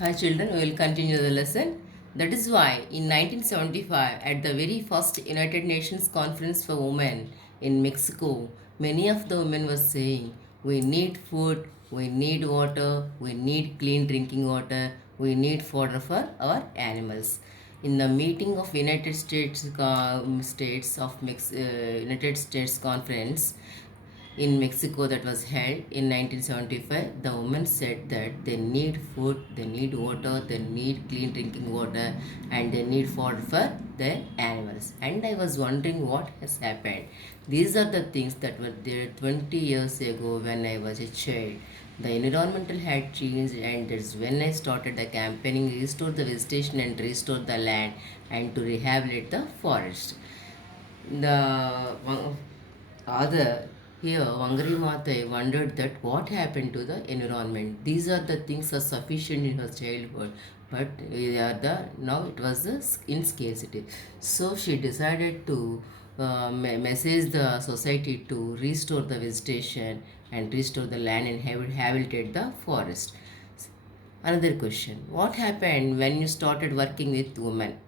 Hi children, we will continue the lesson. That is why in 1975 at the very first United Nations Conference for Women in Mexico, many of the women were saying we need food, we need water, we need clean drinking water, we need fodder for our animals. In the meeting of United States Conference, in Mexico that was held in 1975, the women said that they need food, they need water, they need clean drinking water, and they need food for their animals. And I was wondering what has happened. These are the things that were there 20 years ago when I was a child. The environmental had changed, and that's when I started the campaigning restore the vegetation and restore the land and to rehabilitate the forest. The other here, Wangari Maatai wondered that what happened to the environment. These are the things are sufficient in her childhood, but now it was in scarcity. So she decided to message the society to restore the vegetation and restore the land and rehabilitate the forest. Another question: what happened when you started working with women?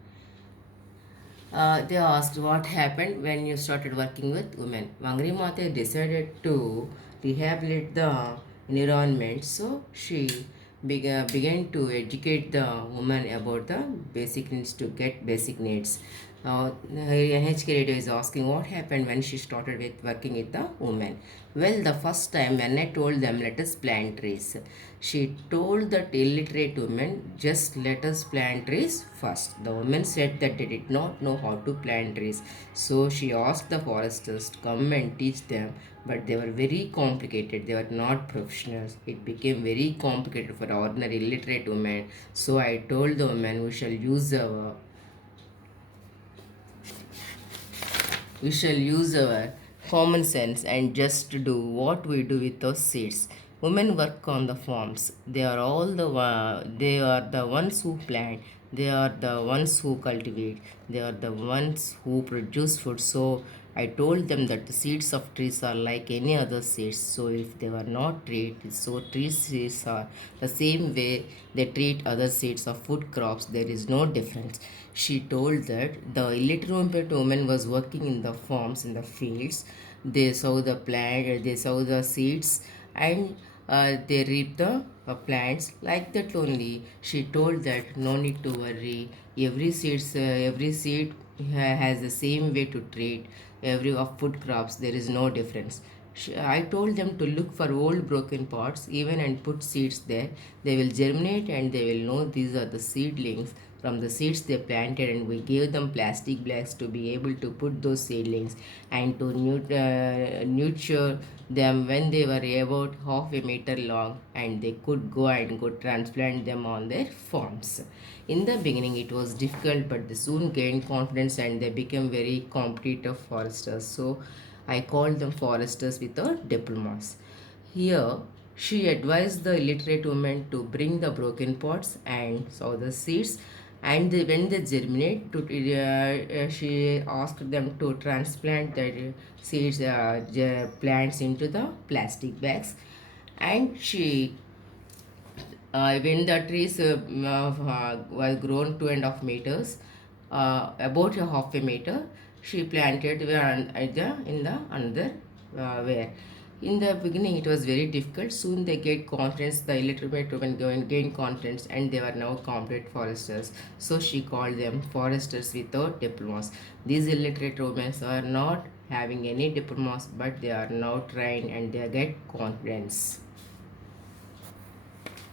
They asked what happened when you started working with women. Wangari Maatai decided to rehabilitate the environment, so she began to educate the woman about the basic needs to get basic needs. Now, NHK Radio is asking what happened when she started with working with the women. Well, the first time when I told them let us plant trees, she told that illiterate women just let us plant trees first. The woman said that they did not know how to plant trees, so she asked the foresters to come and teach them, but they were very complicated. They were not professionals. It became very complicated for ordinary illiterate women. So I told the woman we shall use our common sense and just do what we do with those seeds. Women work on the farms. They are the ones who plant. They are the ones who cultivate. They are the ones who produce food. So I told them that the seeds of trees are like any other seeds. So if they were not treated, so tree seeds are the same way they treat other seeds of food crops. There is no difference. She told that the illiterate woman was working in the farms, in the fields. They sow the plant, they sow the seeds, and they reap the plants. Like that only, she told that no need to worry. Every seed has the same way to treat every of food crops. There is no difference. I told them to look for old broken pots even and put seeds there. They will germinate and they will know these are the seedlings from the seeds they planted, and we gave them plastic bags to be able to put those seedlings and to nurture them when they were about half a meter long, and they could go and go transplant them on their farms. In the beginning it was difficult, but they soon gained confidence and they became very competitive foresters. So I called them foresters without diplomas. Here, she advised the illiterate women to bring the broken pots and sow the seeds, and when they germinate, she asked them to transplant the seeds, plants into the plastic bags, and she when the trees was grown 2.5 meters, about a half a meter, she planted in the another where. In the beginning, it was very difficult. Soon they get confidence. The illiterate women gain confidence, and they were now competent foresters. So she called them foresters without diplomas. These illiterate women are not having any diplomas, but they are now trained and they get confidence.